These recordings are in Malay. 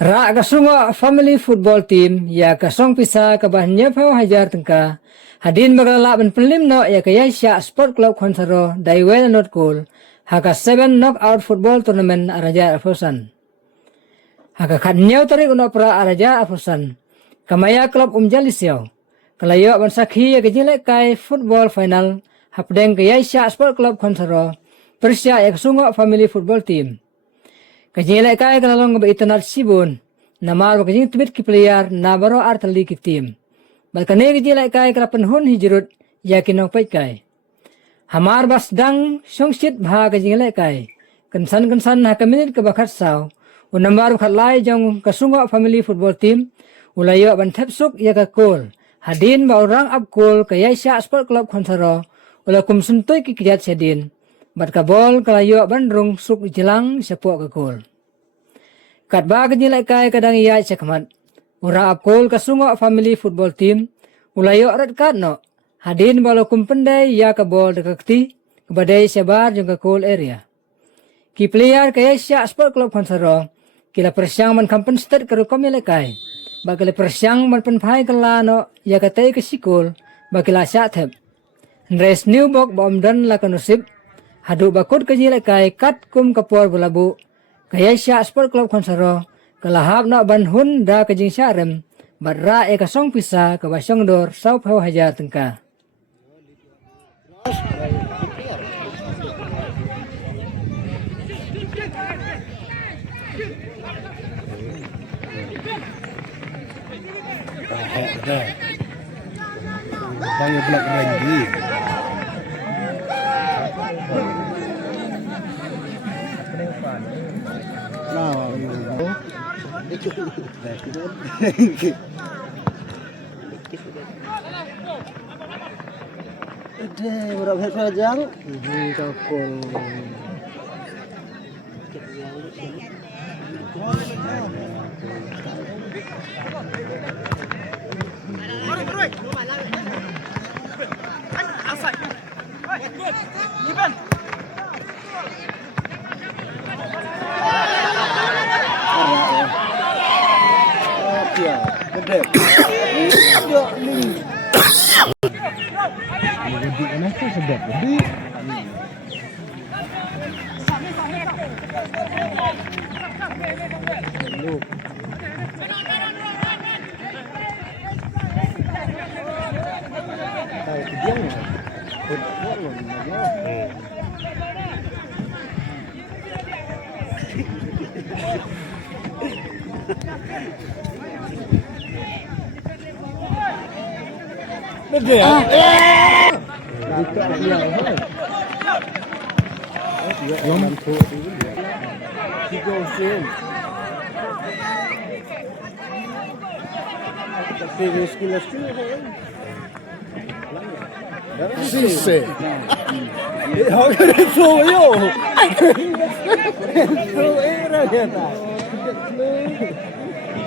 Ra kasungo family football team ya kasong pisa kabahnya pau hajar tengka. Hadin bagala ben pelim no ya kaya Sya Sport Club Konsaro Daiwel not cool. Haka 7 knockout football tournament araja afusan. Haka kanyau tarik uno pra araja afusan. Kamaya klub Jalisyo. Kalayo ban sakhi ya kejilek kai football final hapdeng kaya Sya Sport Club Konsaro. Persya ya kasungo family football team. Kajilek kai kalalong ba itanat sibun. Namar ba kajing tibit ki player na baro artali ki team. Balkane kajilek kai kalapan hun hijrut yakin ang pait kai. Hamar bas dang songsit bha kajilek kai. Kensan na kaminit ka bakat saw. Unamar khatlai jong kasungo family football team. Ulayo ban thepsuk ya ka kol. Hadin ba orang ab kol kaya Sya Sport Club Konsaro. Ula kumsuntoy ki kijat sedin. Bat kabol kalayo bandrung suk jelang sepok kekol. Kat ba kejilek kai kadang iya cekmat. Ura apkol kasungo family football team. Ulayo rat kat no. Hadin balo kumpendai ya kabol dekakti. Kebadai sebar jong kekol area. Ki player kaya Sya Sport Club Konsaro. Kila persyang man kampen stat karukom yelek kai. Bakila persyang man penpai kelano ya katai kesikol. Bakila syathep. Nres new bok bom dan lakanusip. Hadu bakut kajilek kai kat kum kapor bulabu. Kaya Sya Sport Club Konsaro. Kalahap na banhun da kajing syarem. Badra e kasong pisa kabasong dor saw pau hajar tengka. Panggil belak lagi. Berapa saja? Kapol. Sedap gede. Gede ya? Sisse. Har du så jo? Så är det där.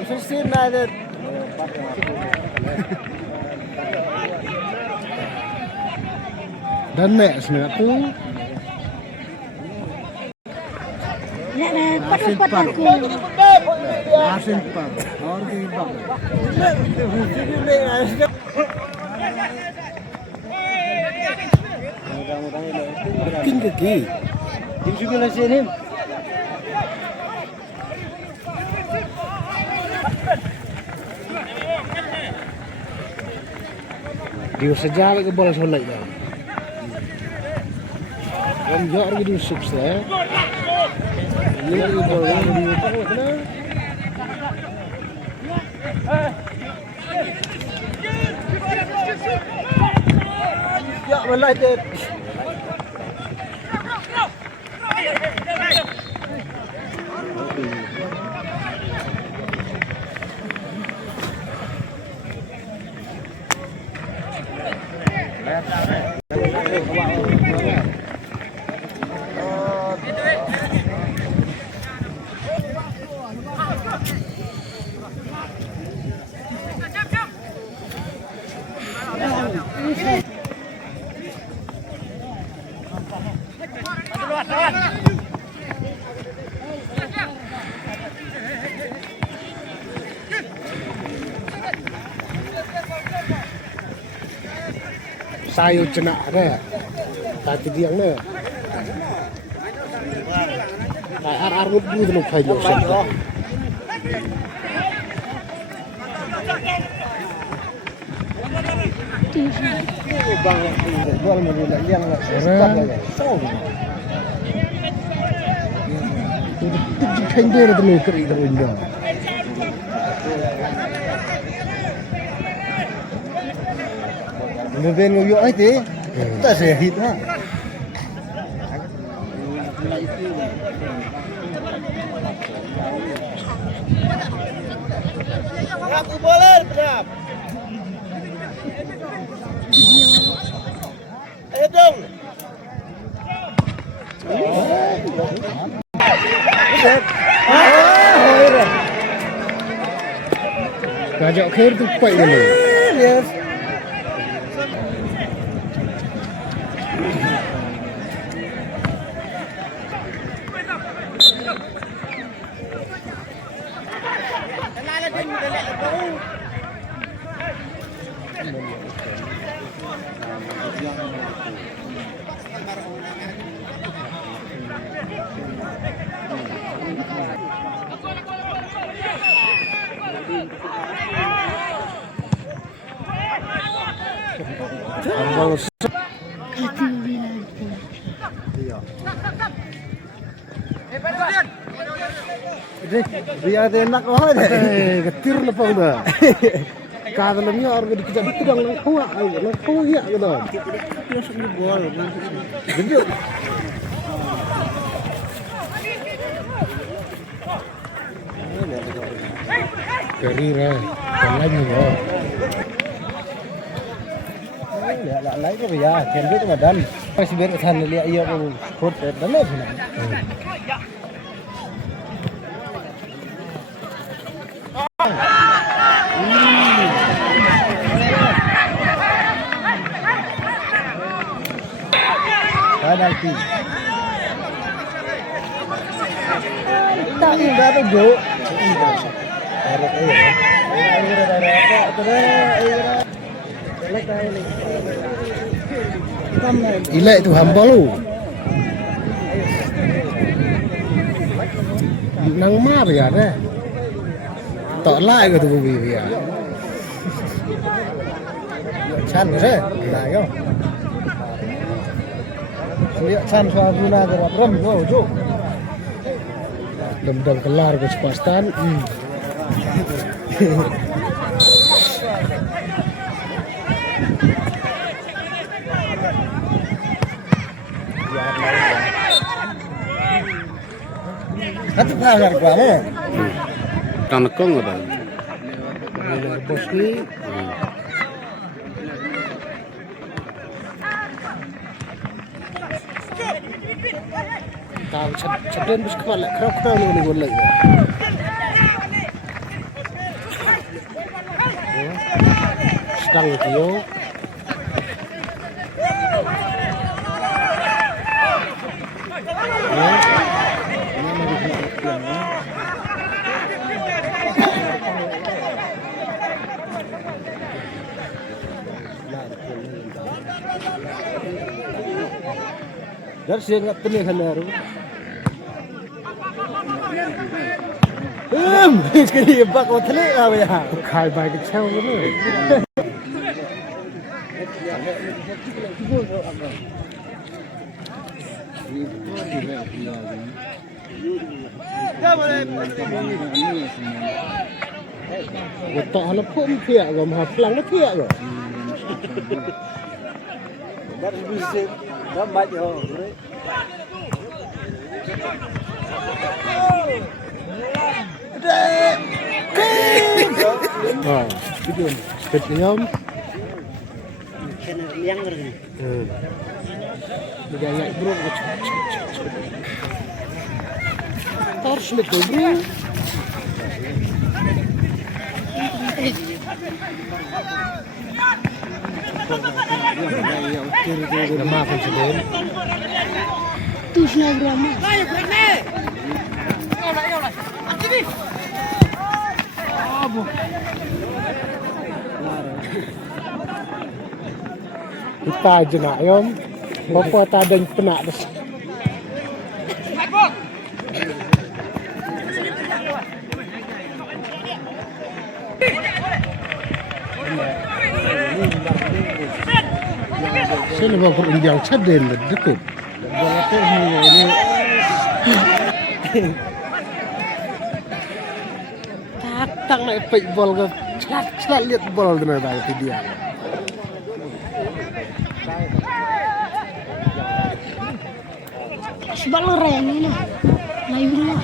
Så ser man det. Dan nek senatu Asin pak. asin pak. Orgi pak. King kaki. Tim juga lah sini. Dia sejak ke bola solek dah. Kan jauh lagi di subsah. Ini lagi bola di apa kena? Ya belai deh. sayo cenak ada. Tadi diang ne. Ar ngut bu tu phai yo sen. Bang jual mobil yang sekat lagi. Itu kain dia tu keri tu indah. Mobil ngoyo aje. Tak sehit ha. Aku boleh berap. Ayo dong. Gajak khair tu pai dulu. Yes. Ambang dia enak oh deh. Ketir lepas dah. Kadang-kadang orang dikejar itu dong kuat, kuat ya gitu. Dia sudah gol. Jadi Keri ra, còn lanh rồi. Lấy cái bây giờ, tiền biết mà đâm. Tôi sẽ biết cái thần này yêu phốt đấm lên thì này. Cái đây thì tăng ra cái dỗ. Ilek tu hamba lu. Nang ma bây giờ đấy. Tọ lại cái tu bây giờ. Chan thế, lại không? Lihat chan soal guna ke ram go jo. Dam kelar ke sepastan. Hati pasar gua mo. Tanekong ada. Bos ni. Tahu cedera bus kepala kerap ni gol lagi. Sedang dia. Dar siang ngat tene khanar. Sekali bak ko thale a ya. Khai bai ke chau ni. Betul hala pun pihak gam ha pelang dah pihak ke. Dar bisik dah mat yo. Ah, itu. Ketiam. Yang ni. Dia nak bro. Tarsh le bro. Nama apa sih? Tujuh gram. Kita jenak yom. Bapa tadeng penak des. Sini bawa perunjang caden dekat. Tak nak pek bol ke celat lihat bol dengan baik dia. Sebab leren ni lah. Layu lah.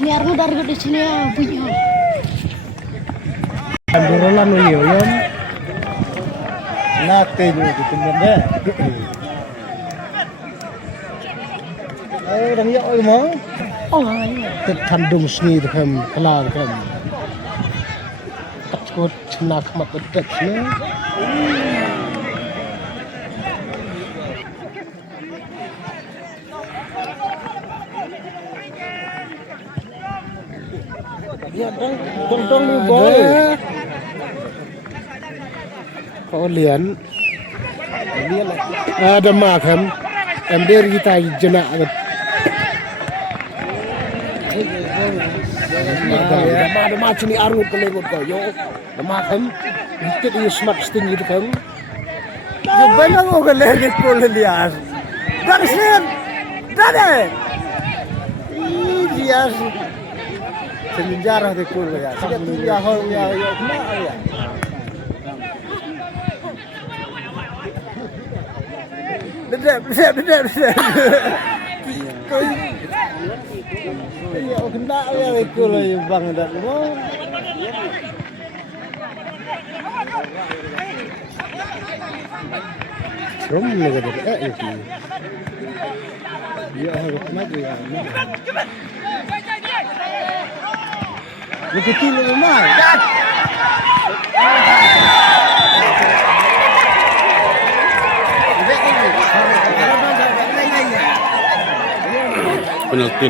Ni arno dari di sini ya, bunyi. Amburolan yo yom. Nate ni kita benda. Dah ya oi mau. Oh, ya. Terkandung seni dalam kelar kan. Takut cenak mak betek ni. Ya dong ni bol. Kau lian. Ada makan. Ember kita jenak. Ada macam ni arut kelewat kau yo. Ada makan. Kita ini smart sting gitu kan. Benar kau lagi kul lias. Darsen. Dade. Lias. Sejarah de kul ya. Sejak tu ya hol ya kena ya. Benar. Ya kena ya kul bang dak mo. Rom lagi ada itu. Ya harus kena ya. Begitu rumah. Penalti